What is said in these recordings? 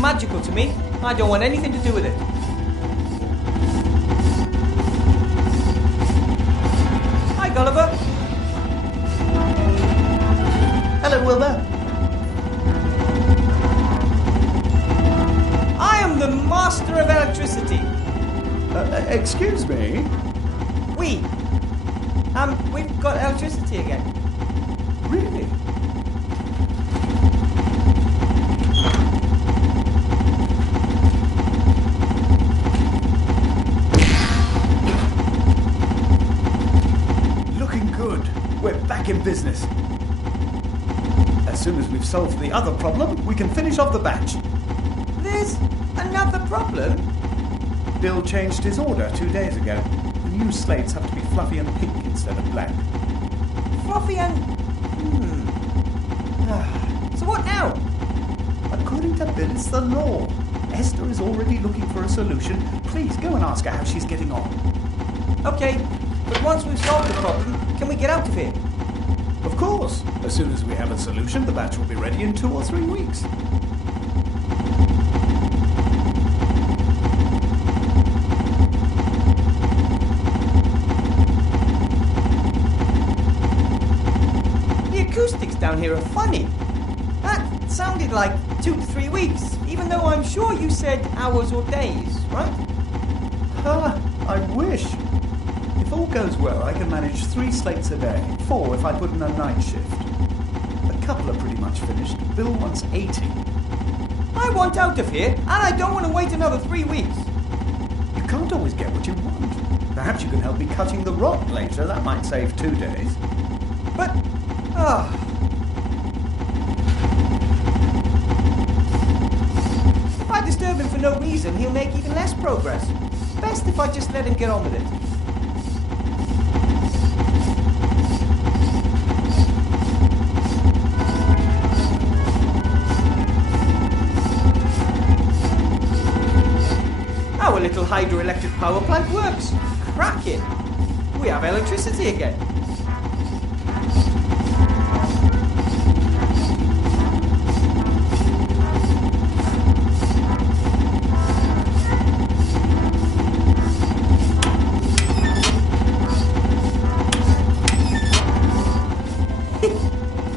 magical to me. I don't want anything to do with it. Hi, Gulliver. Hello, Wilbur. I am the master of electricity. Excuse me? We've got electricity again. Really? Looking good. We're back in business. As soon as we've solved the other problem, we can finish off the batch. There's another problem? Bill changed his order 2 days ago. The new slates have to be fluffy and pink instead of black. Fluffy and... So what now? According to Bill, it's the law. Esther is already looking for a solution. Please go and ask her how she's getting on. Okay, but once we've solved the problem, can we get out of here? Of course. As soon as we have a solution, the batch will be ready in 2 or 3 weeks. The acoustics down here are funny. That sounded like 2 to 3 weeks, even though I'm sure you said hours or days, right? I wish. If all goes well, I can manage 3 slates a day. 4 if I put in a night shift. A couple are pretty much finished. Bill wants 80. I want out of here, and I don't want to wait another 3 weeks. You can't always get what you want. Perhaps you can help me cutting the rock later. That might save 2 days. But, if I disturb him for no reason, he'll make even less progress. Best if I just let him get on with it. Our little hydroelectric power plant works. Cracking. We have electricity again.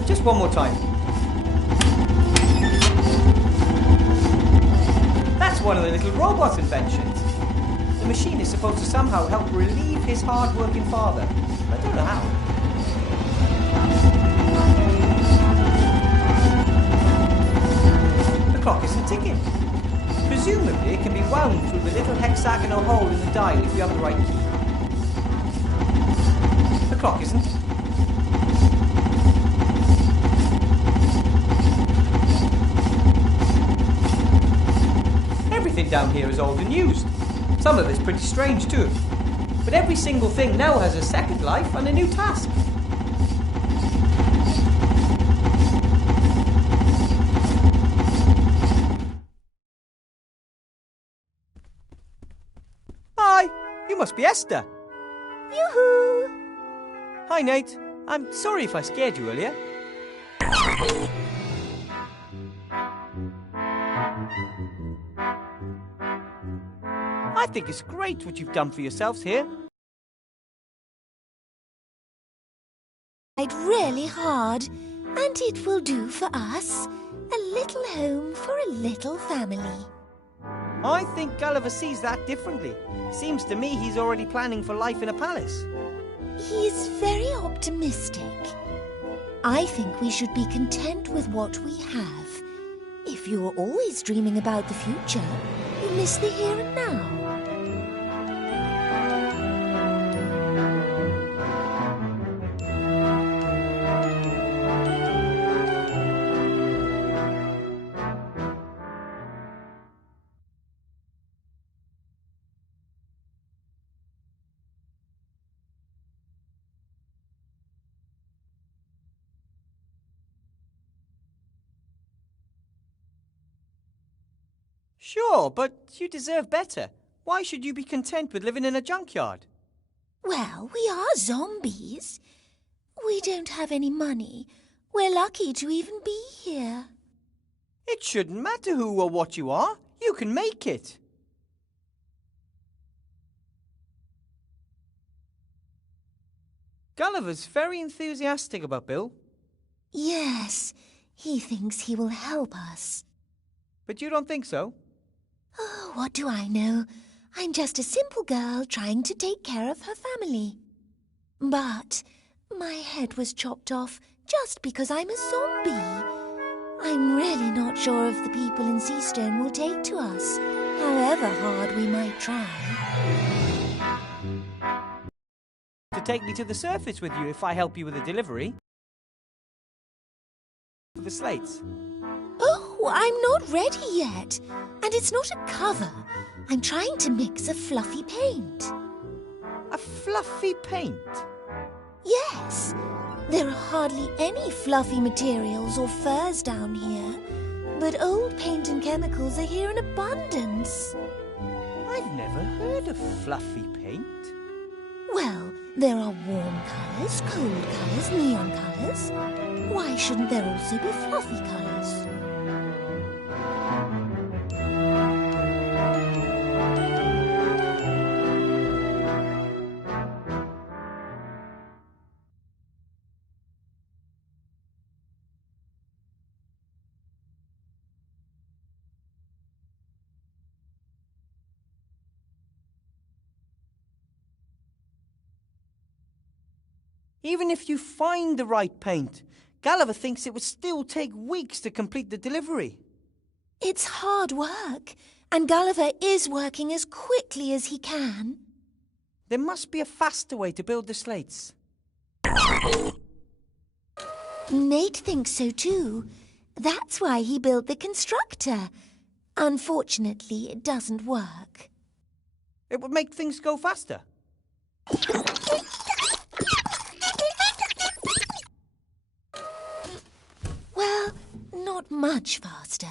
Just one more time. That's one of the little robot inventions. The machine is supposed to somehow help relieve his hard-working father. I don't know how. The clock isn't ticking. Presumably it can be wound through the little hexagonal hole in the dial if you have the right key. The clock isn't. Everything down here is old and used. Some of it's pretty strange too. But every single thing now has a second life and a new task. Hi, you must be Esther. Yoo-hoo! Hi, Nate. I'm sorry if I scared you earlier. I think it's great what you've done for yourselves here. Tried really hard, and it will do for us. A little home for a little family. I think Gulliver sees that differently. Seems to me he's already planning for life in a palace. He's very optimistic. I think we should be content with what we have. If you're always dreaming about the future, you miss the here and now. Sure, but you deserve better. Why should you be content with living in a junkyard? Well, we are zombies. We don't have any money. We're lucky to even be here. It shouldn't matter who or what you are. You can make it. Gulliver's very enthusiastic about Bill. Yes, he thinks he will help us. But you don't think so? Oh, what do I know? I'm just a simple girl trying to take care of her family. But my head was chopped off just because I'm a zombie. I'm really not sure if the people in Seastone will take to us, however hard we might try. To take me to the surface with you if I help you with the delivery? For the slates. Oh, I'm not ready yet. And it's not a cover. I'm trying to mix a fluffy paint. A fluffy paint? Yes. There are hardly any fluffy materials or furs down here. But old paint and chemicals are here in abundance. I've never heard of fluffy paint. Well, there are warm colours, cold colours, neon colours. Why shouldn't there also be fluffy colours? Even if you find the right paint, Gulliver thinks it would still take weeks to complete the delivery. It's hard work, and Gulliver is working as quickly as he can. There must be a faster way to build the slates. Nate thinks so too. That's why he built the constructor. Unfortunately, it doesn't work. It would make things go faster. Well, not much faster.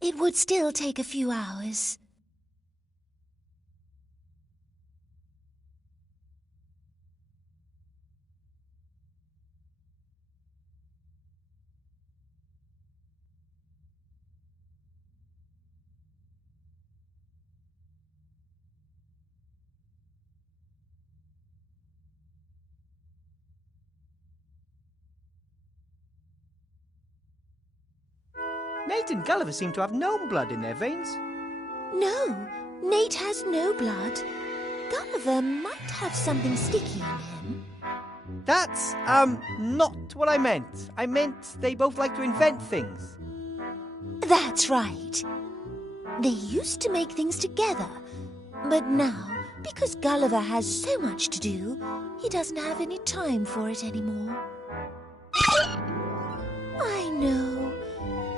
It would still take a few hours. Nate and Gulliver seem to have no blood in their veins. No, Nate has no blood. Gulliver might have something sticky in him. That's, not what I meant. I meant they both like to invent things. That's right. They used to make things together, but now, because Gulliver has so much to do, he doesn't have any time for it anymore. I know,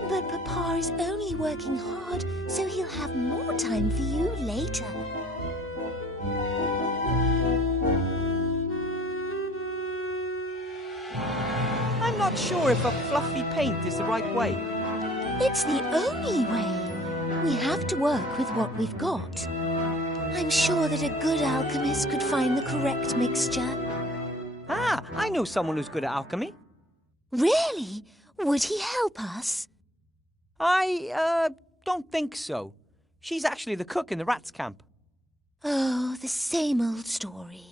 but Papa is only working hard, so he'll have more time for you later. I'm not sure if a fluffy paint is the right way. It's the only way. We have to work with what we've got. I'm sure that a good alchemist could find the correct mixture. Ah, I know someone who's good at alchemy. Really? Would he help us? I don't think so. She's actually the cook in the rats' camp. Oh, the same old story.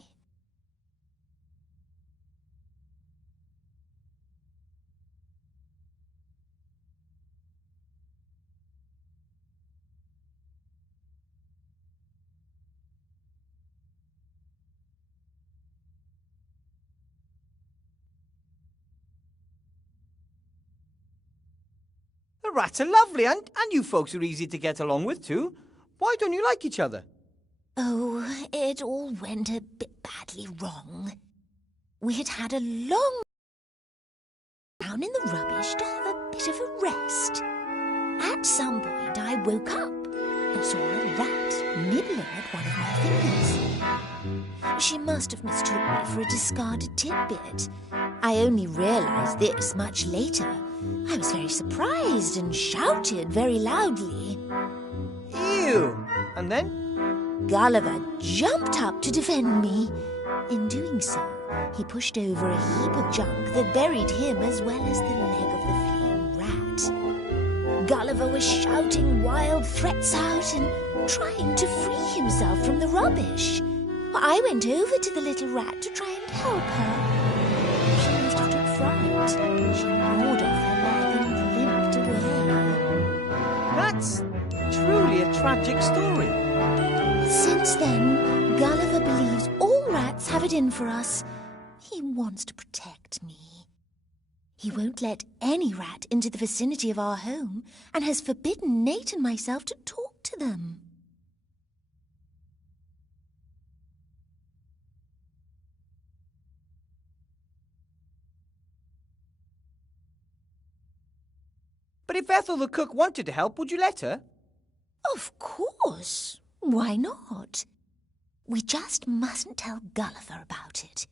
The rats are lovely, and you folks are easy to get along with, too. Why don't you like each other? Oh, it all went a bit badly wrong. We had had a long down in the rubbish to have a bit of a rest. At some point, I woke up and saw a rat nibbling at one of my fingers. She must have mistook me for a discarded tidbit. I only realized this much later. I was very surprised and shouted very loudly. Ew! And then? Gulliver jumped up to defend me. In doing so, he pushed over a heap of junk that buried him as well as the leg of the fleeing rat. Gulliver was shouting wild threats out and trying to free himself from the rubbish. I went over to the little rat to try and help her. She must have took fright. She gnawed off her leg and limped away. That's truly a tragic story. Since then, Gulliver believes all rats have it in for us. He wants to protect me. He won't let any rat into the vicinity of our home and has forbidden Nate and myself to talk to them. But if Ethel the cook wanted to help, would you let her? Of course. Why not? We just mustn't tell Gulliver about it.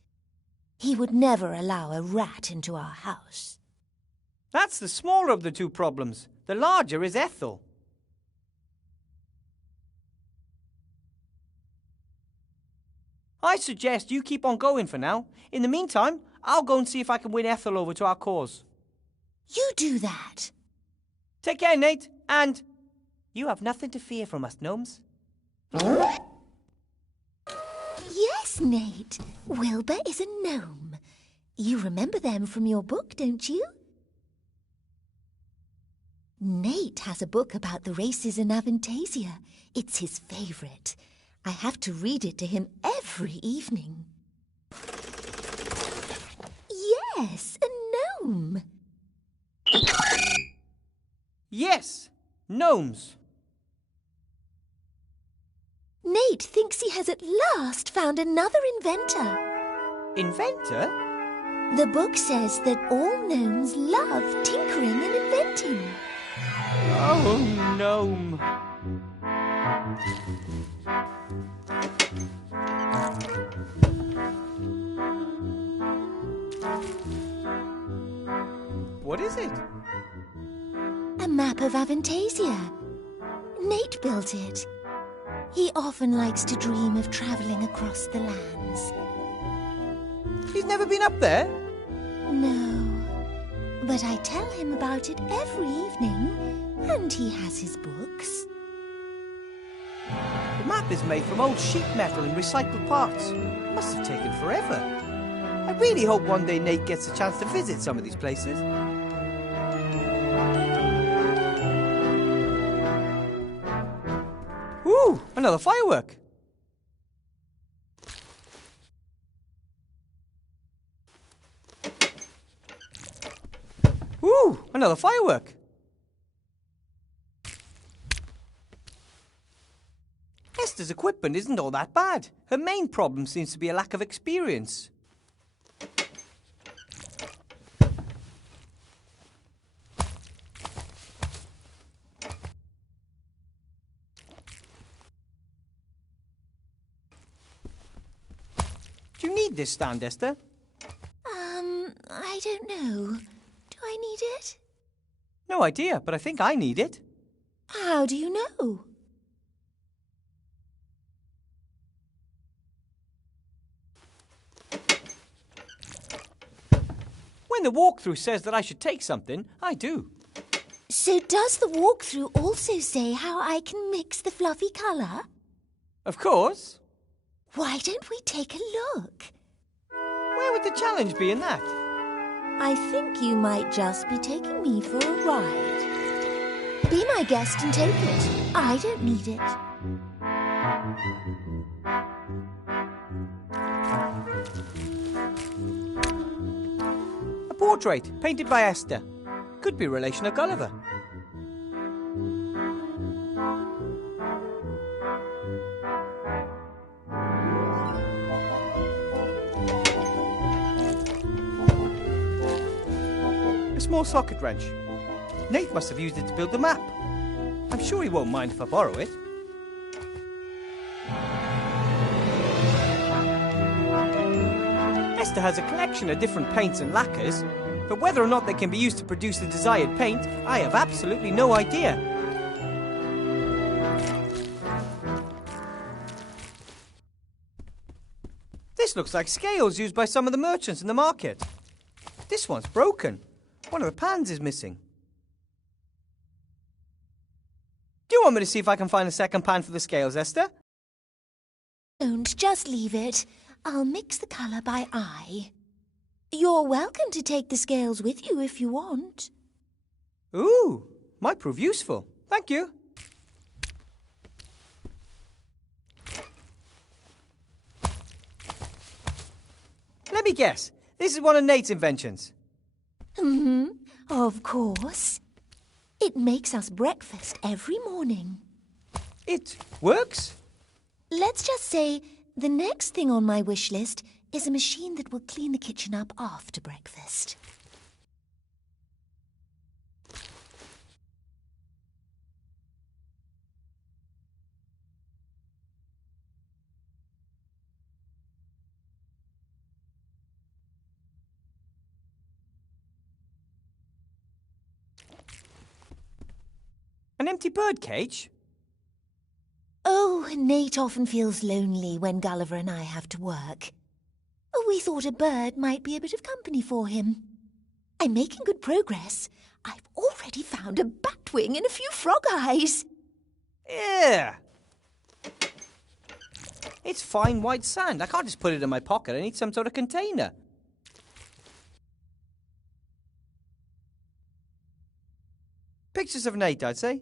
He would never allow a rat into our house. That's the smaller of the two problems. The larger is Ethel. I suggest you keep on going for now. In the meantime, I'll go and see if I can win Ethel over to our cause. You do that. Take care, Nate, and you have nothing to fear from us gnomes. Yes, Nate. Wilbur is a gnome. You remember them from your book, don't you? Nate has a book about the races in Avantasia. It's his favourite. I have to read it to him every evening. Yes, a gnome. Yes, gnomes. Nate thinks he has at last found another inventor. Inventor? The book says that all gnomes love tinkering and inventing. Oh, gnome. What is it? A map of Avantasia. Nate built it. He often likes to dream of travelling across the lands. He's never been up there? No, but I tell him about it every evening, and he has his books. The map is made from old sheet metal and recycled parts. Must have taken forever. I really hope one day Nate gets a chance to visit some of these places. Ooh, another firework. Ooh, another firework. Esther's equipment isn't all that bad. Her main problem seems to be a lack of experience. Do you need this stand, Esther? I don't know. Do I need it? No idea, but I think I need it. How do you know? When the walkthrough says that I should take something, I do. So does the walkthrough also say how I can mix the fluffy colour? Of course. Why don't we take a look? Where would the challenge be in that? I think you might just be taking me for a ride. Be my guest and take it. I don't need it. A portrait painted by Esther. Could be a relation of Gulliver. A small socket wrench. Nate must have used it to build the map. I'm sure he won't mind if I borrow it. Esther has a collection of different paints and lacquers, but whether or not they can be used to produce the desired paint, I have absolutely no idea. This looks like scales used by some of the merchants in the market. This one's broken. One of the pans is missing. want me to see if I can find a second pan for the scales, Esther? Don't just leave it. I'll mix the colour by eye. You're welcome to take the scales with you if you want. Ooh, might prove useful. Thank you. Let me guess. This is one of Nate's inventions. Of course. It makes us breakfast every morning. It works? Let's just say the next thing on my wish list is a machine that will clean the kitchen up after breakfast. An empty bird cage? Oh, Nate often feels lonely when Gulliver and I have to work. We thought a bird might be a bit of company for him. I'm making good progress. I've already found a batwing and a few frog eyes. Yeah. It's fine white sand. I can't just put it in my pocket. I need some sort of container. Pictures of Nate, I'd say.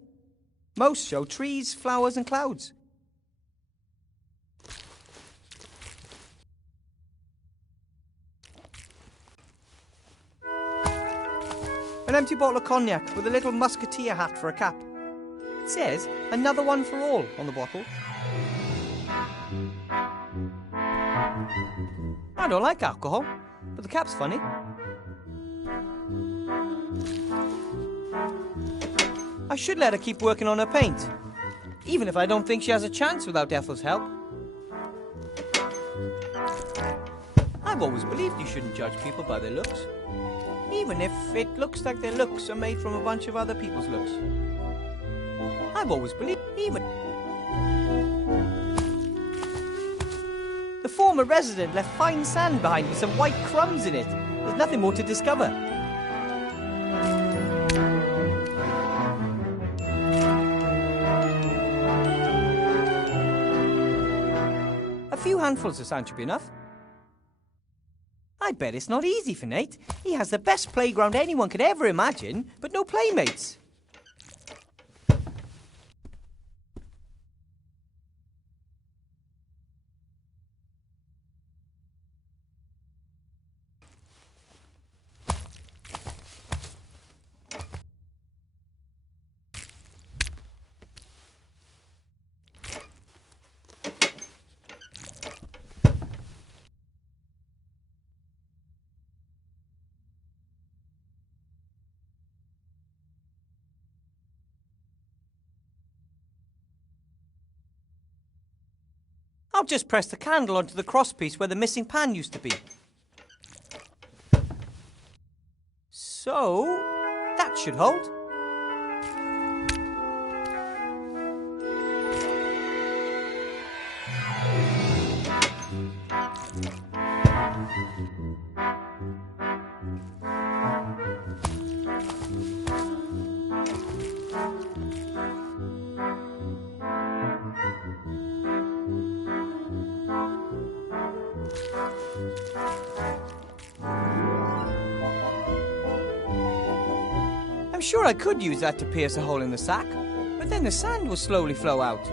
Most show trees, flowers and clouds. An empty bottle of cognac with a little musketeer hat for a cap. It says, another one for all on the bottle. I don't like alcohol, but the cap's funny. I should let her keep working on her paint, even if I don't think she has a chance without Ethel's help. I've always believed you shouldn't judge people by their looks, even if it looks like their looks are made from a bunch of other people's looks. I've always believed even... The former resident left fine sand behind with some white crumbs in it. There's nothing more to discover. A few handfuls of sand should be enough. I bet it's not easy for Nate. He has the best playground anyone could ever imagine, but no playmates. I'll just press the candle onto the crosspiece where the missing pan used to be. So, that should hold. I'm sure I could use that to pierce a hole in the sack, but then the sand will slowly flow out.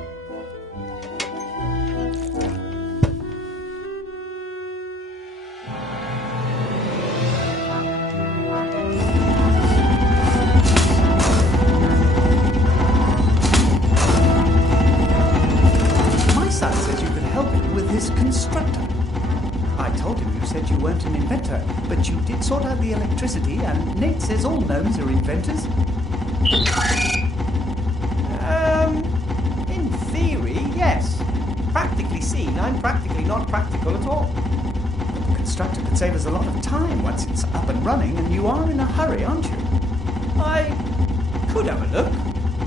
My son says you could help him with his constructor. I told him you said you weren't an inventor, but you did sort out the electricity, and Nate says all gnomes are inventors. In theory, yes. Practically seen, I'm practically not practical at all. But the constructor could save us a lot of time once it's up and running, and you are in a hurry, aren't you? I could have a look.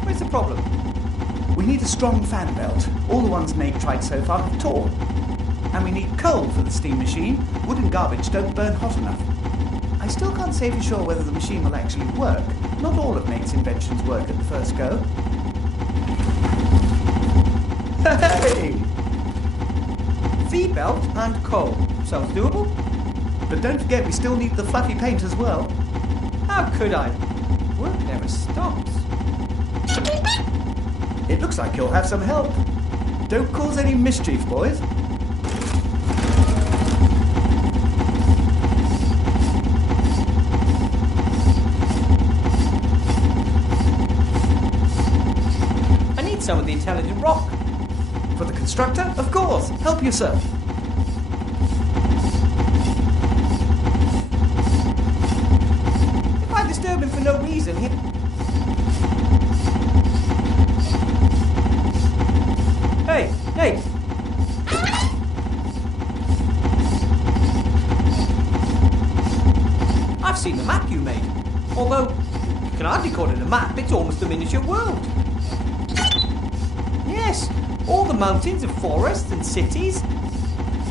Where's the problem? We need a strong fan belt. All the ones Nate tried so far have torn. And we need coal for the steam machine. Wood and garbage don't burn hot enough. I still can't say for sure whether the machine will actually work. Not all of Nate's inventions work at the first go. Hey! V-belt and coal. Sounds doable. But don't forget we still need the fluffy paint as well. How could I? Work never stops. It looks like you'll have some help. Don't cause any mischief, boys. I need some of the intelligent rock. For the constructor? Of course. Help yourself. If I disturb him for no reason, he... Hey, Nate! I've seen the map you made. Although, you can hardly call it a map, it's almost a miniature world. Yes, all the mountains and forests and cities.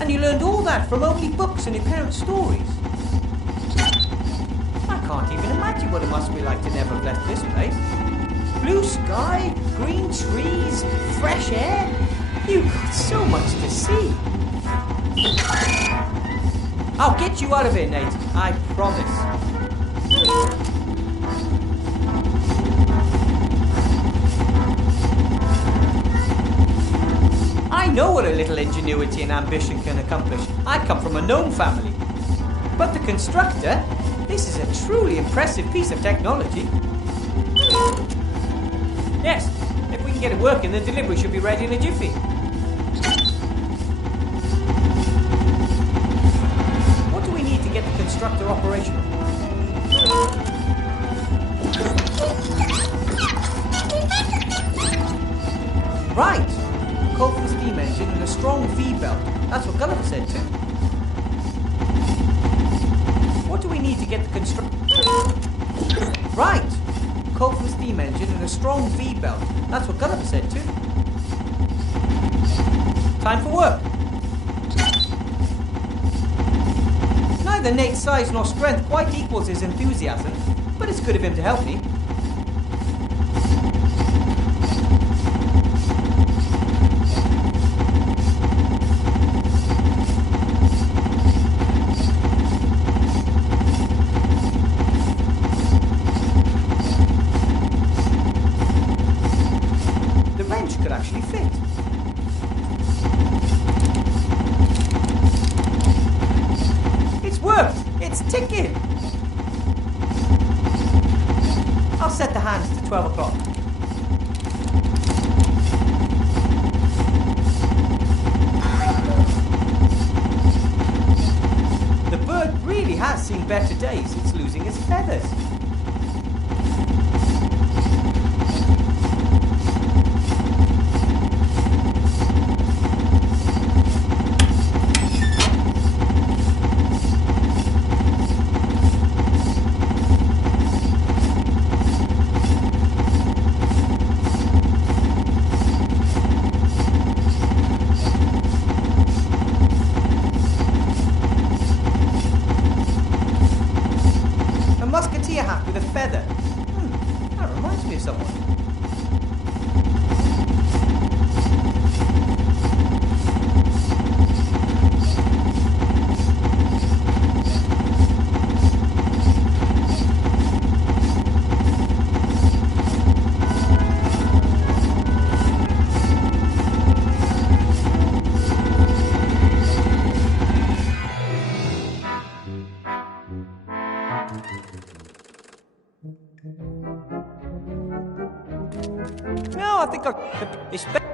And you learned all that from only books and your parents' stories. I can't even imagine what it must be like to never have left this place. Blue sky, green trees, fresh air. You've got so much to see. I'll get you out of here, Nate. I promise. I know what a little ingenuity and ambition can accomplish. I come from a gnome family. But the constructor, this is a truly impressive piece of technology. Yes, if we can get it working, the delivery should be ready in a jiffy. What do we need to get the constructor operational? Right! Coal for the steam engine and a strong V-belt. That's what Gulliver said too. What do we need to get the constructor... Right! Coal for the steam engine and a strong V-belt. That's what Gulliver said too. Time for work. Neither Nate's size nor strength quite equals his enthusiasm, but it's good of him to help me. The wrench could actually fit. It's worked! It's ticking! I'll set the hands to 12 o'clock. The bird really has seen better days since losing its feathers. A musketeer hat with a feather. That reminds me of someone. No, I think it's better.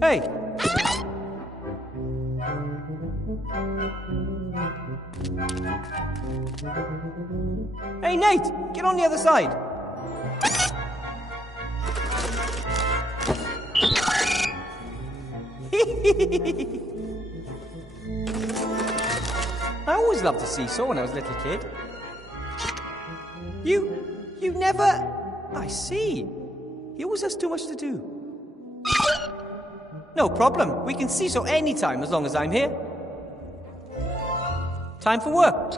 Hey! Hey, Nate! Get on the other side! I always loved to seesaw when I was a little kid. You never... I see. He always has too much to do. No problem. We can seesaw anytime as long as I'm here. Time for work.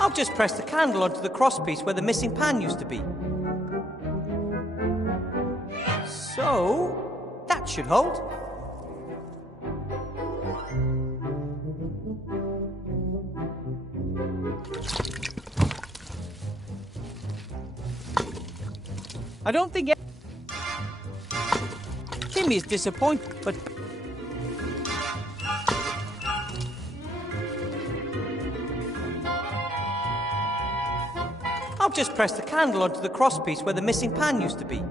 I'll just press the candle onto the crosspiece where the missing pan used to be. So, that should hold. I don't think Timmy is disappointed, but I'll just press the candle onto the crosspiece where the missing pan used to be.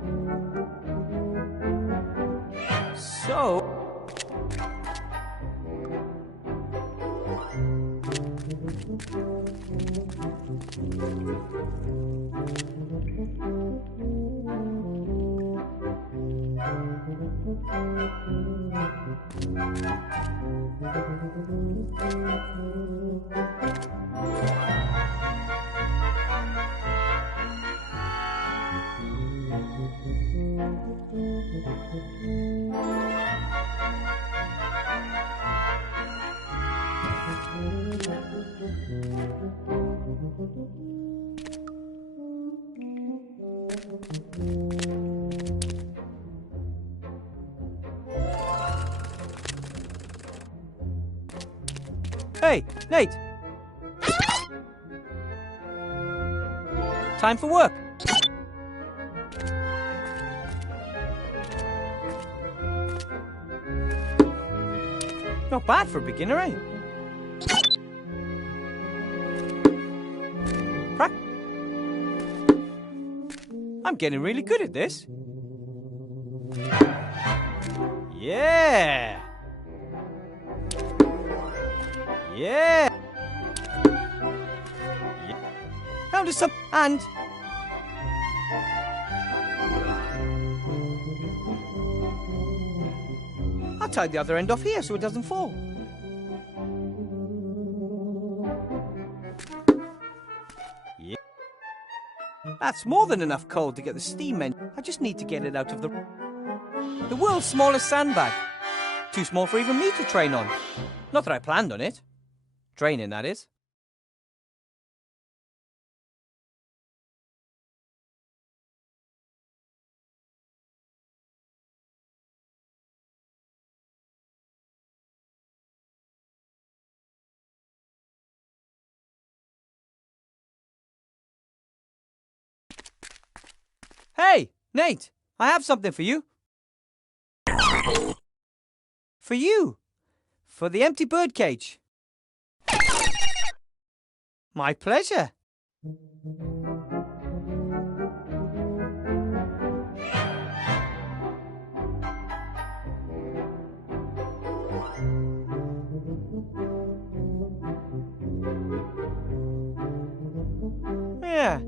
So... Hey, Nate! Time for work! Not bad for a beginner, eh? I'm getting really good at this. Yeah! Yeah! Now to some... and... I'll tie the other end off here so it doesn't fall. Yeah. That's more than enough coal to get the steam engine. I just need to get it out of the world's smallest sandbag. Too small for even me to train on. Not that I planned on it. Training, that is. Hey, Nate, I have something for you. For you. For the empty birdcage. My pleasure. Yeah.